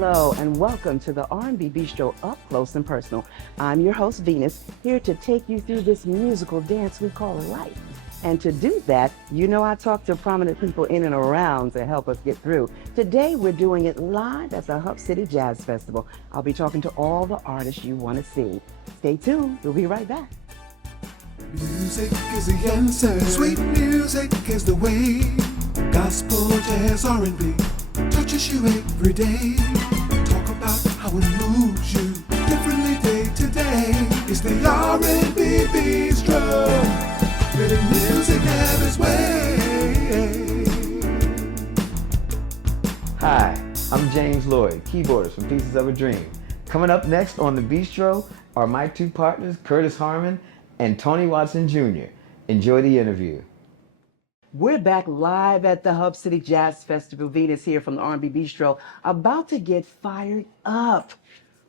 Hello and welcome to the R&B Bistro Up Close and Personal. I'm your host Venus, here to take you through this musical dance we call life. And to do that, you know I talk to prominent people in and around to help us get through. Today we're doing it live at the HubCity Jazz Festival. I'll be talking to all the artists you want to see. Stay tuned, we'll be right back. Music is the answer, sweet music is the way. Gospel, jazz, R&B touches you every day. Talk about how it moves you differently day to day. It's the R&B Bistro, where the music have its way. Hi, I'm James Lloyd, keyboardist from Pieces of a Dream. Coming up next on the Bistro are my two partners, Curtis Harmon and Tony Watson Jr. Enjoy the interview. We're back live at the HubCity Jazz Festival. Venus here from the R&B Bistro, about to get fired up.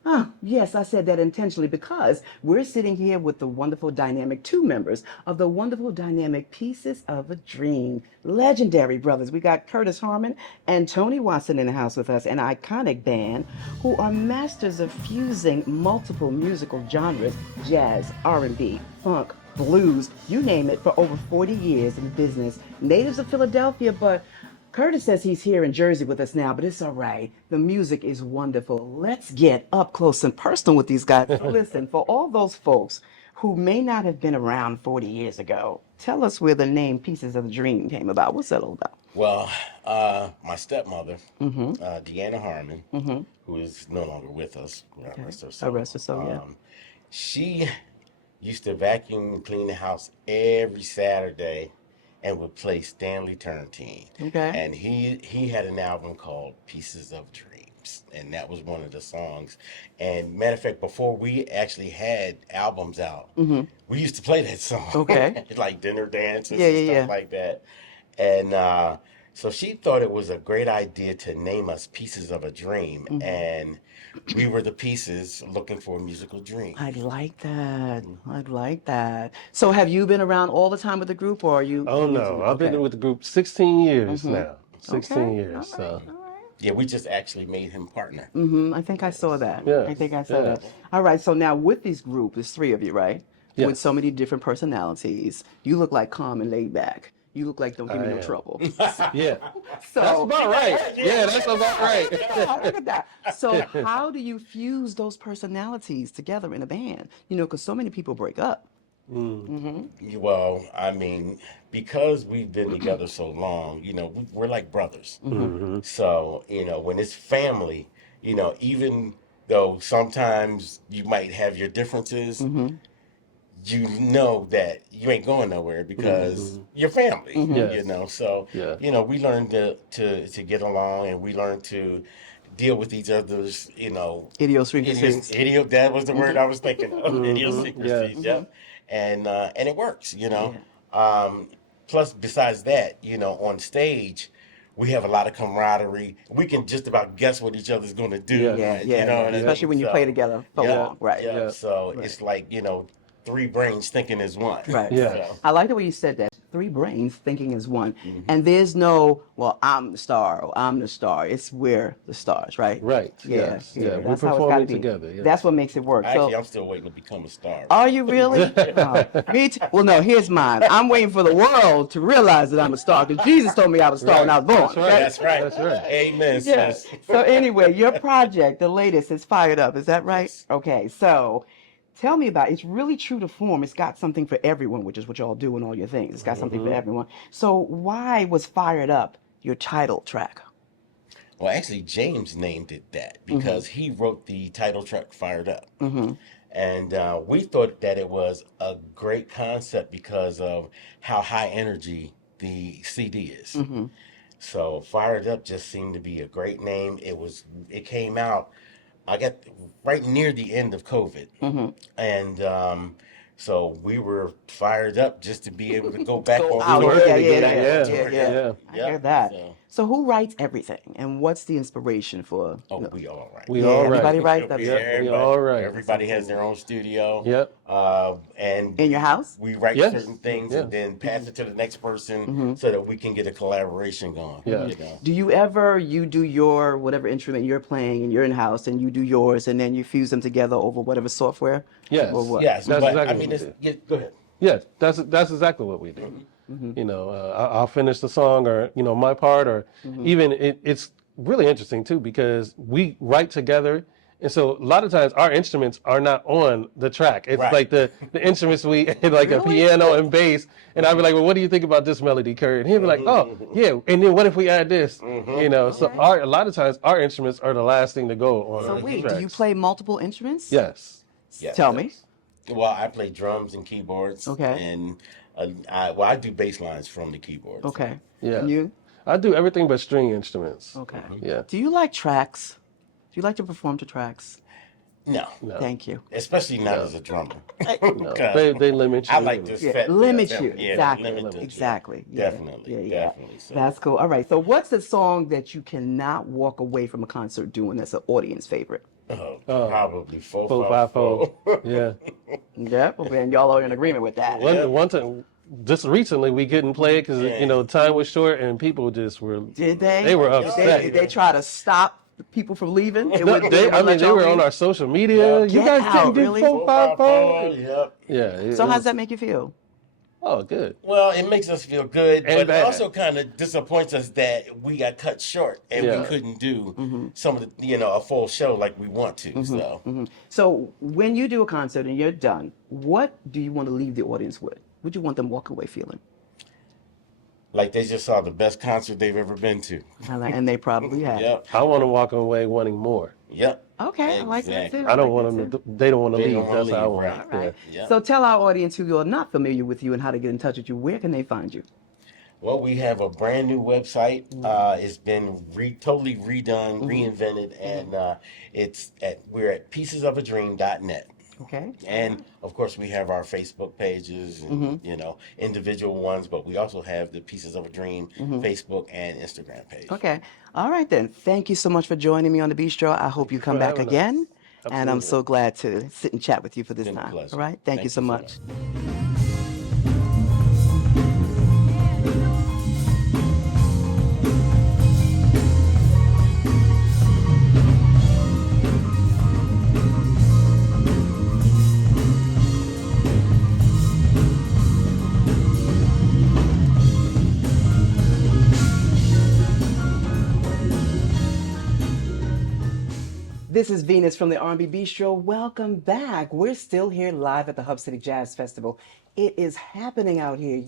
Oh, yes, I said that intentionally because we're sitting here with the wonderful dynamic two members of the wonderful dynamic Pieces of a Dream. Legendary brothers. We got Curtis Harmon and Tony Watson in the house with us, an iconic band who are masters of fusing multiple musical genres, jazz, R&B, funk, blues, you name it, for over 40 years in business. Natives of Philadelphia, but Curtis says he's here in Jersey with us now, but it's all right. The music is wonderful. Let's get up close and personal with these guys. So listen, for all those folks who may not have been around 40 years ago, tell us where the name Pieces of the Dream came about. What's that all about? Well, my stepmother, Deanna Harmon, who is no longer with us, rest her soul. Rest her soul, yeah. She used to vacuum and clean the house every Saturday and would play Stanley Turrentine. Okay. And he had an album called Pieces of Dreams, and that was one of the songs. And matter of fact, before we actually had albums out, we used to play that song. Okay. Like dinner dances Yeah, and yeah, stuff yeah. like that. And so she thought it was a great idea to name us Pieces of a Dream. And we were the pieces looking for a musical dream. I like that. I like that. So have you been around all the time with the group, or are you? Oh no, I've been with the group 16 years now. 16 Okay. years. All So right. Yeah, we just actually made him partner. I think I saw that. Yeah, I think I saw yeah. that. All right. So now with this group, there's three of you, right? Yes. With so many different personalities, you look like calm and laid back. You look like don't give me no am. trouble. yeah, So that's about right. Yeah, that's about right. yeah, look at that. So how do you fuse those personalities together in a band? You know, because so many people break up. Well, I mean, because we've been together so long, we're like brothers. So, when it's family, even though sometimes you might have your differences, you know that you ain't going nowhere because you're family, Yes. So, Yeah. we learned to get along, and we learned to deal with each other's, Idiosyncrasies. that was the word I was thinking of, idiosyncrasies, Yes. yep. And it works, Plus, besides that, on stage, we have a lot of camaraderie. We can just about guess what each other's going to do. Yeah. Yeah, What I mean? especially when you So, play together for long, right? Yeah. Yeah. So it's like, three brains thinking as one. Right. Yeah. So, I like the way you said that. Three brains thinking as one. And there's no, well, I'm the star or I'm the star. It's we're the stars, right? Right. Yeah. Yes. Yeah. We're That's how it's gotta performing be. together. Yeah. That's what makes it work. actually, So, I'm still waiting to become a star. are you really? Oh, me too. Well, no, here's mine. I'm waiting for the world to realize that I'm a star because Jesus told me I was a star when I was born. That's right. That's right. That's right. Amen, Yes. sis. So anyway, your project, the latest, is fired up. Is that right? Yes. Okay. So tell me about it. It's really true to form. It's got something for everyone, which is what y'all do in all your things. It's got something for everyone. So why was Fired Up your title track? Well, actually, James named it that because he wrote the title track Fired Up. And we thought that it was a great concept because of how high energy the CD is. So Fired Up just seemed to be a great name. It came out, I got right near the end of COVID. And so we were fired up just to be able to go back Go on out. tour. Yeah, again. yeah, Yeah. yeah. I hear that. So who writes everything, and what's the inspiration for? Oh, we all right. We Yeah, all everybody right. writes. That's Yep, we all right. Everybody has their own studio. Yep. And in your house. we write Yes. certain things Yes. and then pass it to the next person Mm-hmm. so that we can get a collaboration going. Yeah. You know? Do you do your whatever instrument you're playing and you're in house, and you do yours, and then you fuse them together over whatever software? Yes. Or what? Yes, That's but exactly I mean, what we do. yeah, go ahead. Yes, that's exactly what we do. You know, I'll finish the song, or my part, or even it's really interesting too because we write together, and so a lot of times our instruments are not on the track. It's Right. like the instruments we like a piano and bass, and I'll be like, well, what do you think about this melody, Kurt? And he'll be like, oh yeah, and then what if we add this? So a lot of times our instruments are the last thing to go on. So the wait, do tracks. you play multiple instruments? Yes. Yes. Tell me. Well, I play drums and keyboards. Okay. And I do bass lines from the keyboards. Okay. Yeah. And you? I do everything but string instruments. Okay. Yeah. Do you like tracks? Do you like to perform to tracks? No, Thank you. especially not as a drummer. No, they limit you. I like to set Limit them- you. yeah, Exactly. limit you. Exactly. Yeah. Definitely. Yeah. Definitely. So. That's cool. All right. So what's the song that you cannot walk away from a concert doing that's an audience favorite? Probably 454. Yeah. Yep. Okay, and y'all are in agreement with that. One time, just recently, we couldn't play it because time was short and people just were. Did they? They were Did upset. Did they try to stop the people from leaving? They No, wouldn't- they wouldn't let they y'all were on leave? our social media. You Get guys out, can't do really? 454. Yep. Yeah. So how does that make you feel? Oh, good. Well, it makes us feel good, And but bad. it also kind of disappoints us that we got cut short and Yeah. we couldn't do Mm-hmm. some of the, a full show like we want to. So, So when you do a concert and you're done, what do you want to leave the audience with? What do you want them walk away feeling? like they just saw the best concert they've ever been to. And they probably have. Yep. I want to walk away wanting more. Yep. Okay, I like that Exactly. too. I don't like want that them too. to. They don't want to They leave. don't wanna That's how I leave, want right. it. Yeah. Right. Yep. So tell our audience who are not familiar with you and how to get in touch with you. Where can they find you? Well, we have a brand new website. It's been totally redone, reinvented, and we're at piecesofadream.net. Okay. And of course, we have our Facebook pages and individual ones, but we also have the Pieces of a Dream Facebook and Instagram page. Okay. All right then. Thank you so much for joining me on the Bistro. I hope you come for back having us. again. And I'm Absolutely. so glad to sit and chat with you for this Been a time. pleasure. All right. Thank you so much. This is Venus from the R&B Bistro. Welcome back. We're still here live at the HubCity Jazz Festival. It is happening out here.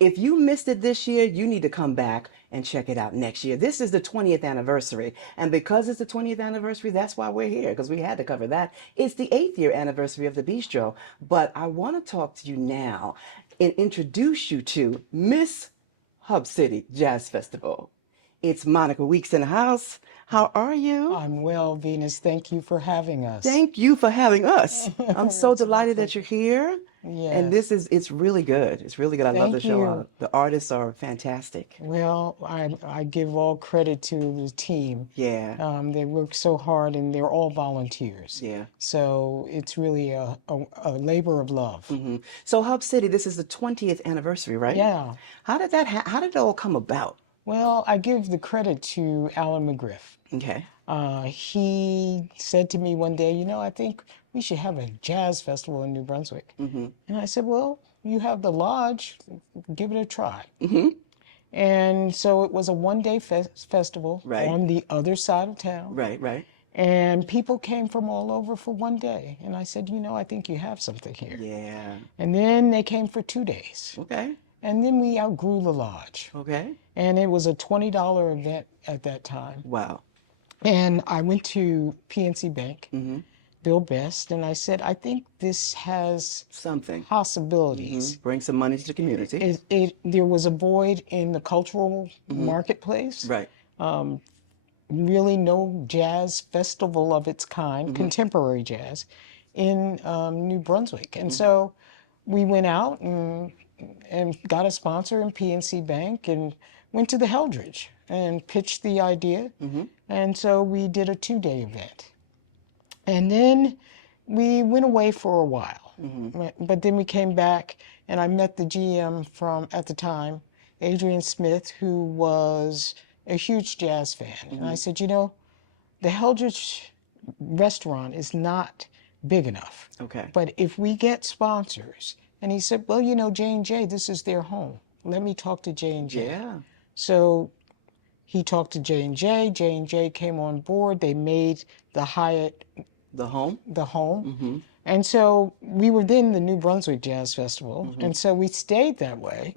If you missed it this year, you need to come back and check it out next year. This is the 20th anniversary. And because it's the 20th anniversary, that's why we're here, because we had to cover that. It's the 8th year anniversary of the Bistro. But I want to talk to you now and introduce you to Miss HubCity Jazz Festival. It's Monica Weeks in the house. How are you? I'm well, Venus. Thank you for having us. Thank you for having us. I'm so delighted that you're here. And Yes. it's really good. It's really good. I love the Thank show. you. The artists are fantastic. Well, I give all credit to the team. Yeah. They work so hard, and they're all volunteers. Yeah. So it's really a labor of love. So Hub City, this is the 20th anniversary, right? Yeah. How did how did it all come about? Well, I give the credit to Alan McGriff. Okay. He said to me one day, I think we should have a jazz festival in New Brunswick. And I said, well, you have the lodge, give it a try. And so it was a one-day festival Right. on the other side of town. Right, right. And people came from all over for one day. And I said, I think you have something here. Yeah. And then they came for 2 days. Okay. And then we outgrew the lodge. Okay. And it was a $20 event at that time. Wow. And I went to PNC Bank, Bill Best, and I said, I think this has Something. possibilities. Bring some money to the community. There was a void in the cultural marketplace. Right. Really no jazz festival of its kind, contemporary jazz, in New Brunswick. And so we went out and got a sponsor in PNC Bank, and went to the Heldridge and pitched the idea. And so we did a 2-day event. And then we went away for a while. But then we came back, and I met the GM from, at the time, Adrian Smith, who was a huge jazz fan. And I said, you know, the Heldridge restaurant is not big enough. Okay. But if we get sponsors, and he said, well, you know, J&J, this is their home. Let me talk to J&J. Yeah. So he talked to J&J. J&J came on board. They made the Hyatt The home? the home. And so we were then the New Brunswick Jazz Festival. And so we stayed that way.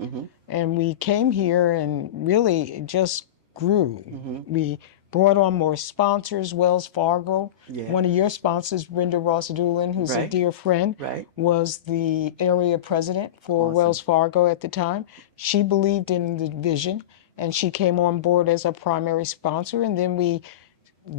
And we came here and really it just grew. We brought on more sponsors. Wells Fargo, one of your sponsors, Brenda Ross-Doolin, who's a Right. dear friend, Right. was the area president for Wells Fargo at the time. She believed in the vision, and she came on board as a primary sponsor. And then we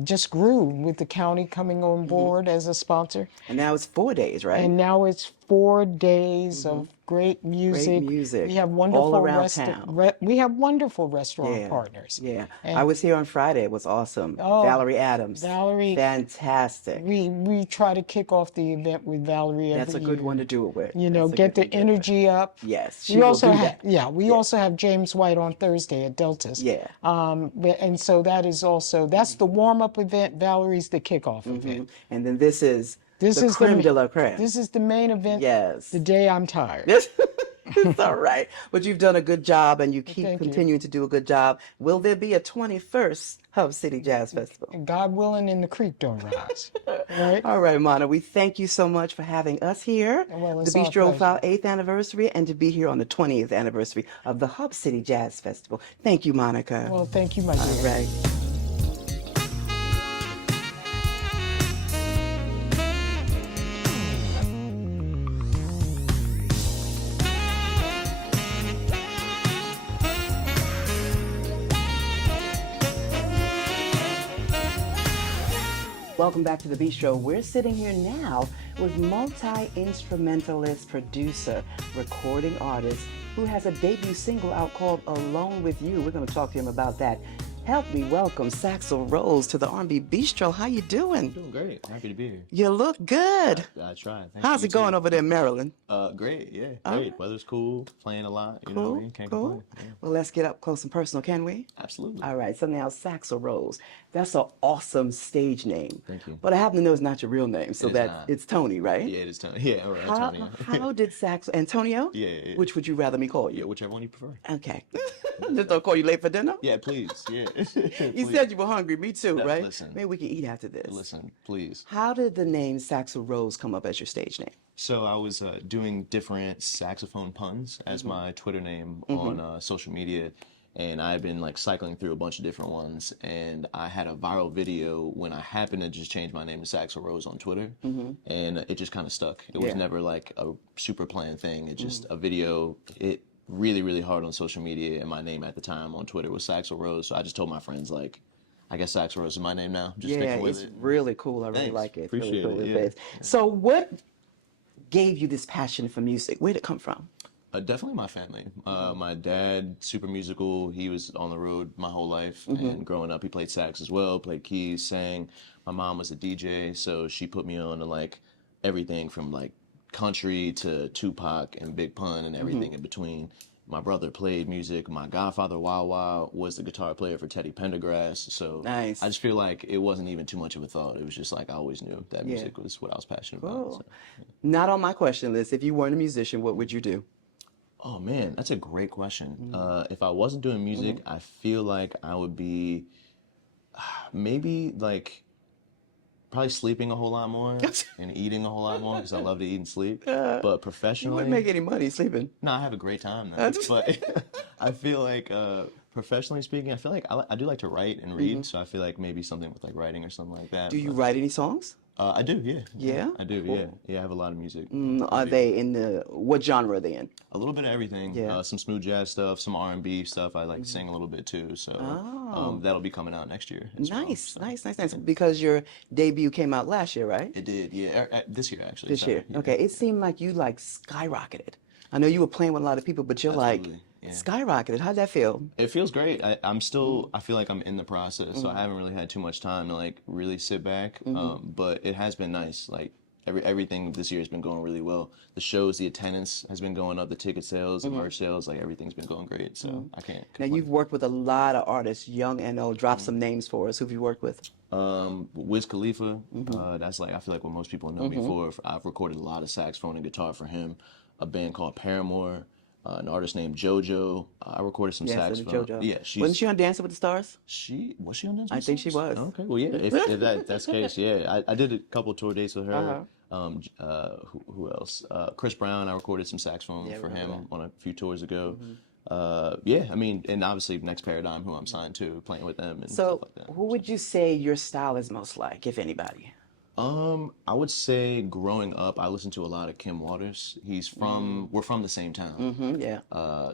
just grew with the county coming on board as a sponsor. And now it's 4 days, right? And now it's 4 days of great music. music We have all wonderful around town. we have wonderful restaurant Yeah. partners. Yeah. And I was here on Friday. It was awesome. Oh, Valerie Adams. Valerie- Fantastic. we try to kick off the event with Valerie every That's a good year. one to do it with. You know, That's a get good the one to do it with. energy up. Yes, she We will also do have, that. we also have James White on Thursday at Deltas. Yeah. And so that is also, that's the warm-up event. Valerie's the kickoff event. And then this is This the is creme the de la creme. This is the main event. Yes. The day I'm tired. It's all right. But you've done a good job, and you keep Thank you. continuing to do a good job. Will there be a 21st Hub City Jazz Festival? God willing, and the creek don't rise. Right? All right, Mana, we thank you so much for having us here. Well, the it's our Bistro pleasure. for our 8th anniversary, and to be here on the 20th anniversary of the Hub City Jazz Festival. Thank you, Monica. Well, thank you, my dear. all right. Welcome back to the Bistro. We're sitting here now with multi-instrumentalist, producer, recording artist who has a debut single out called Alone With You. We're going to talk to him about that. Help me welcome Saxl Rose to the R&B Bistro. How you doing? Doing great. Happy to be here. You look good. I tried. Thank How's you it going too. over there in Maryland? Great. Yeah. Great. Weather's cool. Playing a lot. You know what I mean? Can't Cool. complain. Yeah. Well, let's get up close and personal, can we? Absolutely. All right, so now Saxl Rose. That's an awesome stage name. Thank you. But I happen to know it's not your real name, so It is that not. it's Tony, right? Yeah, it is Tony. Yeah, all right, How, Tony. how did Saxl Antonio? Yeah. Which would you rather me call Yeah, you? whichever one you prefer. Okay. Just don't call you late for dinner. Yeah, please. Yeah. You said you were hungry. Me too, No, right? listen. Maybe we can eat after this. Listen, please. How did the name Saxl Rose come up as your stage name? So I was doing different saxophone puns as my Twitter name on social media, and I've been like cycling through a bunch of different ones. And I had a viral video when I happened to just change my name to Saxl Rose on Twitter, and it just kind of stuck. It was Yeah. never like a super planned thing. It just a video. It really, really hard on social media, and my name at the time on Twitter was Saxl Rose. So I just told my friends like, I guess Saxl Rose is my name now. Just Yeah, sticking with it's it. really cool. I really Thanks. like it. It's Appreciate really cool. it, It yeah. is. So what gave you this passion for music? Where'd it come from? Definitely my family. My dad, super musical. He was on the road my whole life, and growing up, he played sax as well, played keys, sang. My mom was a DJ, so she put me on to like everything from like country to Tupac and Big Pun and everything in between. My brother played music. My godfather, Wawa, was the guitar player for Teddy Pendergrass. So Nice. I just feel like it wasn't even too much of a thought. It was just like I always knew that music was what I was passionate about. Cool. So. Not on my question list. If you weren't a musician, what would you do? Oh man, that's a great question. If I wasn't doing music, I feel like I would be maybe like probably sleeping a whole lot more and eating a whole lot more because I love to eat and sleep. But You professionally, wouldn't make any money sleeping. no, I have a great time though. But I feel like professionally speaking, I feel like I do like to write and read. So I feel like maybe something with like writing or something like that. Do you but- write any songs? I do, yeah. Yeah? I do, yeah. Yeah, I have a lot of music. Are they in the, what genre are they in? A little bit of everything. Yeah. Some smooth jazz stuff, some R&B stuff. I like to sing a little bit too. So that'll be coming out next year. as well, Nice, so. nice. Because your debut came out last year, right? It did, yeah. This year actually. This sorry, year. yeah. Okay. It seemed like you like skyrocketed. I know you were playing with a lot of people, but you're Absolutely, like yeah. skyrocketed. How'd that feel? It feels great. I'm still. I feel like I'm in the process, so I haven't really had too much time to like really sit back. But it has been nice. Like everything this year has been going really well. The shows, the attendance has been going up. The ticket sales, the merch sales, like everything's been going great. So I can't Now complain. you've worked with a lot of artists, young and old. Drop some names for us. Who've you worked with? Wiz Khalifa. That's like I feel like what most people know me for. I've recorded a lot of saxophone and guitar for him. A band called Paramore. An artist named JoJo. I recorded some Yes, saxophone. JoJo. Yeah, Wasn't she on Dancing with the Stars? She was she on Dance I with think she Stars? was. Okay, well yeah, if that's the case, yeah, I did a couple tour dates with her. Who else? Chris Brown. I recorded some saxophone Yeah, I for remember him on a few tours ago. Yeah, I mean, and obviously Next Paradigm, who I'm signed to, playing with them and stuff So, like that. who would you say your style is most like, if anybody? I would say growing up, I listened to a lot of Kim Waters. We're from the same town. Yeah.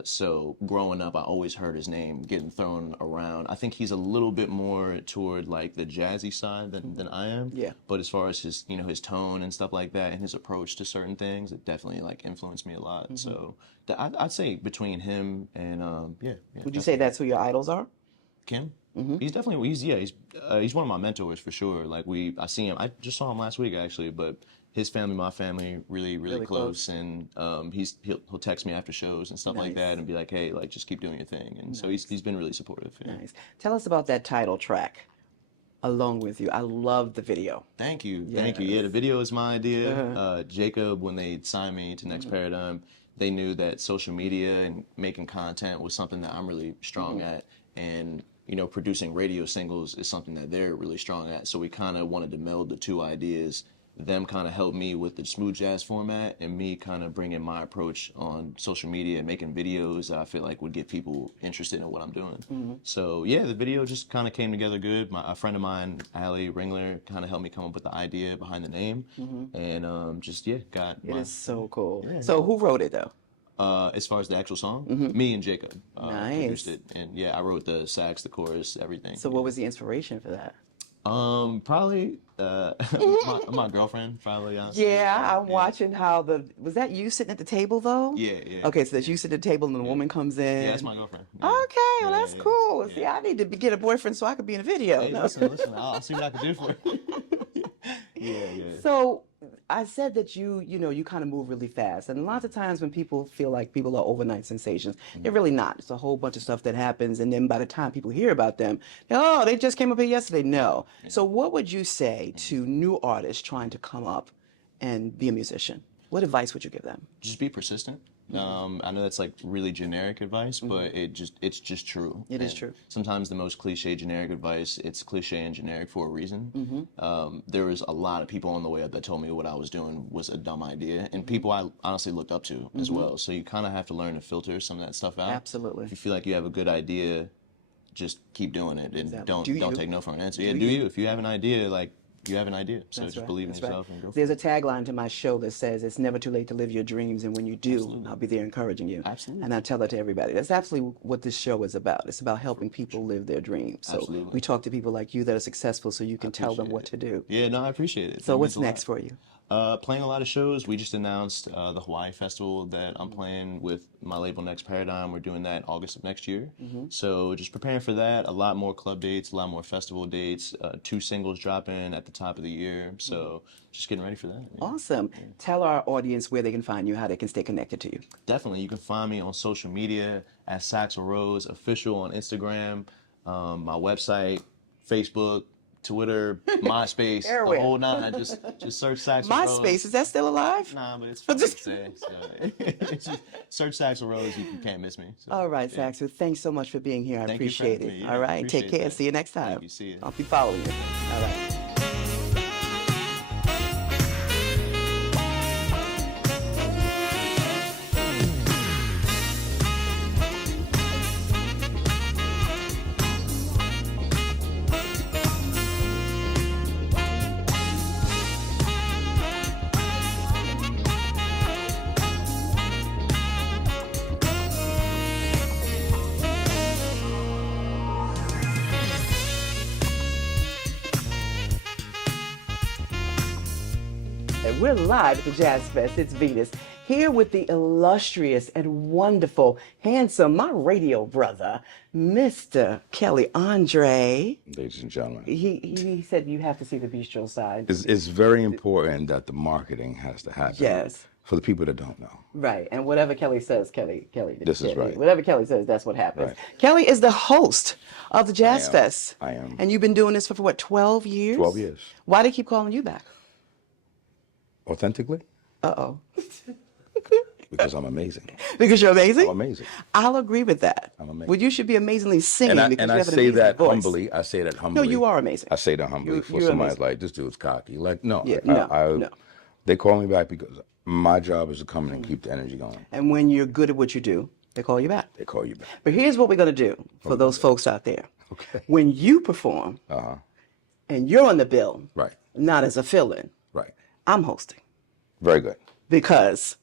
So growing up, I always heard his name getting thrown around. I think he's a little bit more toward like the jazzy side than I am. Yeah. But as far as his, his tone and stuff like that and his approach to certain things, it definitely like influenced me a lot. So I'd say between him and, yeah. Would you say that's who your idols are? Kim? He's definitely he's one of my mentors for sure. Like I see him. I just saw him last week actually, but his family, my family, really close, and he'll text me after shows and stuff like that, and be like, hey, like just keep doing your thing, and so he's been really supportive. Yeah. Nice. Tell us about that title track, Alone With You. I love the video. Thank you. Yeah, the video is my idea. Jacob, when they signed me to Next Paradigm, they knew that social media and making content was something that I'm really strong at, and producing radio singles is something that they're really strong at. So we kind of wanted to meld the two ideas. Them kind of help me with the smooth jazz format, and me kind of bringing my approach on social media and making videos that I feel like would get people interested in what I'm doing. So yeah, the video just kind of came together good. A friend of mine, Allie Ringler, kind of helped me come up with the idea behind the name, and got. It is so cool. Yeah. So who wrote it though? As far as the actual song, me and Jacob produced it, and yeah, I wrote the sax, the chorus, everything. So what was the inspiration for that? Probably my girlfriend. Probably honestly. Yeah, I'm watching how was that you sitting at the table though? Yeah. Okay, so that's you sitting at the table and the woman comes in. Yeah, that's my girlfriend. Yeah. Okay, well that's cool. See, I need to get a boyfriend so I could be in a video. Hey, No. listen, I'll see what I can do for you. Yeah. So I said that you kind of move really fast, and lots of times when people feel like people are overnight sensations, they're really not. It's a whole bunch of stuff that happens, and then by the time people hear about them, they just came up here yesterday. No. So what would you say to new artists trying to come up and be a musician? What advice would you give them? Just be persistent. I know that's like really generic advice, but it's just true. It is true. Sometimes the most cliche generic advice, it's cliche and generic for a reason. There was a lot of people on the way up that told me what I was doing was a dumb idea, and people I honestly looked up to as well. So you kind of have to learn to filter some of that stuff out. Absolutely. If you feel like you have a good idea, just keep doing it, and don't take no for an answer. Do Yeah, do you? If you have an idea, like you have an idea. So That's just right. believe in That's yourself right. and go for There's it. a tagline to my show that says, "It's never too late to live your dreams, and when you do, Absolutely. I'll be there encouraging you." Absolutely. And I tell that to everybody. That's absolutely what this show is about. It's about helping people live their dreams. So Absolutely. we talk to people like you that are successful so you can tell them appreciate what to do. Yeah, no, I appreciate it. So That what's means a next lot. for you? Playing a lot of shows. We just announced the Hawaii Festival that I'm playing with my label Next Paradigm. We're doing that August of next year. So just preparing for that. A lot more club dates, a lot more festival dates. 2 singles dropping at the top of the year. So just getting ready for that. Yeah. Awesome. Tell our audience where they can find you, how they can stay connected to you. Definitely. You can find me on social media at Saxl Rose Official on Instagram, my website, Facebook, Twitter, MySpace, the Everywhere. whole nine. Just search Saxl Rose. MySpace, is that still alive? Nah, but it's fun to say. So it's just search Saxl Rose. You can't miss me. So, All right, yeah. Saxl, thanks so much for being here. I Thank you for appreciate having it. me. Yeah, All right, take appreciate care. that. See you next time. Thank you. See you. I'll be following you. All right. And we're live at the Jazz Fest. It's Venus here with the illustrious and wonderful, handsome, my radio brother, Mr. Kelly Andre. Ladies and gentlemen, He said you have to see the bistro side. it's very important that the marketing has to happen. Yes. For the people that don't know. Right, and whatever Kelly says, Kelly. This is right. Whatever Kelly says, that's what happens. Right. Kelly is the host of the Jazz am. Fest. I am. And you've been doing this for what, 12 years? 12 years. Why do they keep calling you back? Authentically? Uh-oh. Because I'm amazing. Because you're amazing? I'm amazing. I'll agree with that. I'm amazing. Well, you should be amazingly singing And because I you have an say amazing that voice. humbly. I say that humbly. No, you are amazing. I say that humbly for you're somebody's amazing. like, this dude's cocky. Like, no. Yeah, no. They call me back because my job is to come in and keep the energy going. And when you're good at what you do, they call you back. They call you back. But here's what we're going to do for those folks out there. Okay. When you perform and you're on the bill, Right. not as a fill-in, Right. I'm hosting Very good. because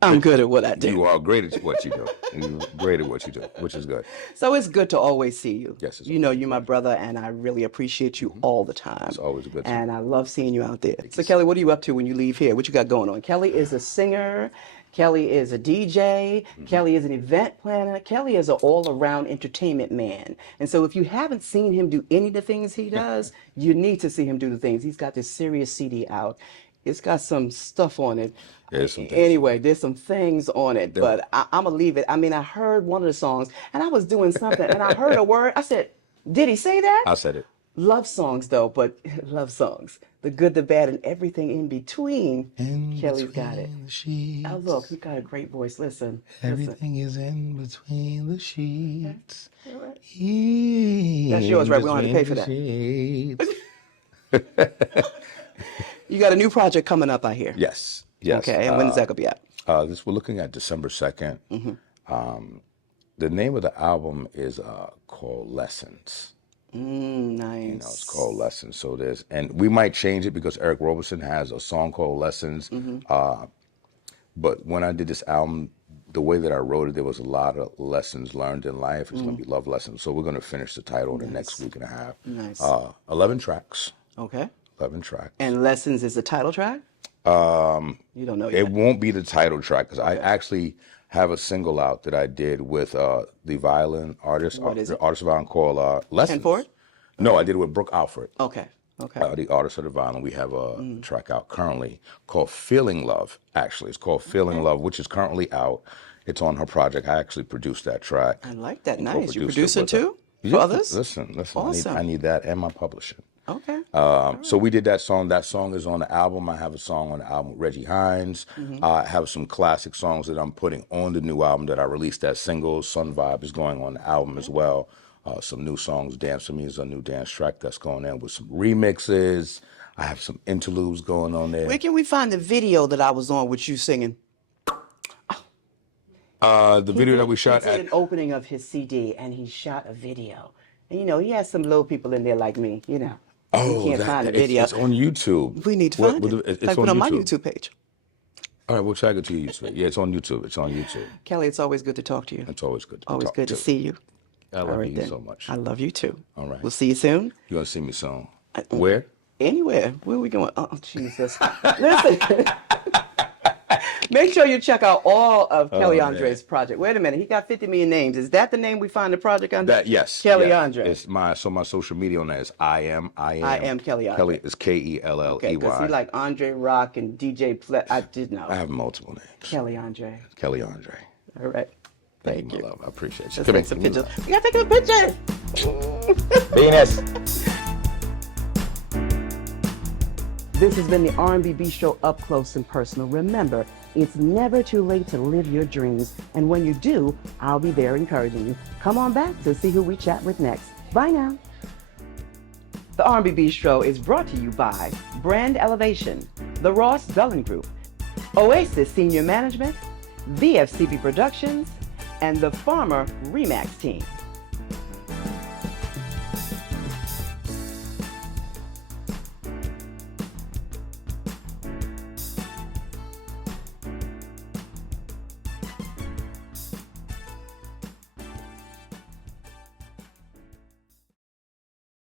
I'm good at what I do. You are great at what you do. You're great at what you do, which is good. So it's good to always see you. Yes, it's you know, you're my brother, and I really appreciate you all the time. It's always a good time. And I love seeing you out there. So, Kelly, what are you up to when you leave here? What you got going on? Kelly is a singer. Kelly is a DJ. Kelly is an event planner. Kelly is an all-around entertainment man. And so if you haven't seen him do any of the things he does, you need to see him do the things. He's got this serious CD out. It's got some stuff on it. There's some things. Anyway, there's some things on it, but I'm going to leave it. I mean, I heard one of the songs, and I was doing something, and I heard a word. I said, did he say that? I said it. Love songs, though, but love songs. The good, the bad, and everything in between. Kelly's got it. Oh, look, you got a great voice. Listen. Everything is in between the sheets. That's yours, right? We don't have to pay for that. You got a new project coming up, I hear. Yes. Yes. Okay, and when's that going to be out? We're looking at December 2nd. The name of the album is called Lessons. Nice. You know, it's called Lessons. So and we might change it because Eric Roberson has a song called Lessons. But when I did this album, the way that I wrote it, there was a lot of lessons learned in life. It's going to be love lessons. So we're going to finish the title in the next week and a half. Nice. 11 tracks. Okay. 11 tracks. And Lessons is the title track? You don't know yet. It won't be the title track because I actually have a single out that I did with the violin artist, What is the it? artist of violin called Lessons. Ken Ford? No, I did it with Brooke Alford. Okay. Okay. The artist of the violin. We have a track out currently called Feeling Love, actually. It's called Feeling Love, which is currently out. It's on her project. I actually produced that track. I like that. and Nice. You co-produced produce it with her. too? For Yeah, others? Listen. Awesome. I need that and my publishing. Okay. So we did that song. That song is on the album. I have a song on the album with Reggie Hines. I have some classic songs that I'm putting on the new album that I released as singles. Sun Vibe is going on the album as well. Some new songs. Dance for Me is a new dance track that's going in with some remixes. I have some interludes going on there. Where can we find the video that I was on with you singing? The video that we shot He did at. an opening of his CD, and he shot a video. And, you know, he has some little people in there like me, you know. Oh, you can't find the video. It's on YouTube. We need to What- find what- it. It's Like, on put on YouTube. my YouTube page. All right, we'll tag it to your YouTube. Yeah, it's on YouTube. It's on YouTube. Kelly, it's always good to talk to you. It's always good to Always talk good to see you. I love All right, you then. so much. I love you too. All right. We'll see you soon. You're going to see me soon. Where? Anywhere. Where are we going? Oh, Jesus. Listen. Make sure you check out all of Kelly man. Andre's project. Wait a minute. He got 50 million names. Is that the name we find the project under? Yes. Kelly yeah. Andre. It's my social media on that is I am Kelly Andre. Kelly is Kelley. Okay, because he like Andre Rock and DJ Ple. I did know. I have multiple names. Kelly Andre. Kelly Andre. All right. Thank you, my love. I appreciate you. Let's take some pictures. We gotta take some pictures. Venus. This has been the R&B Bistro up close and personal. Remember, it's never too late to live your dreams. And when you do, I'll be there encouraging you. Come on back to see who we chat with next. Bye now. The R&B Bistro is brought to you by Brand Elevation, the Ross Dullen Group, Oasis Senior Management, VFCP Productions, and the Farmer Remax Team.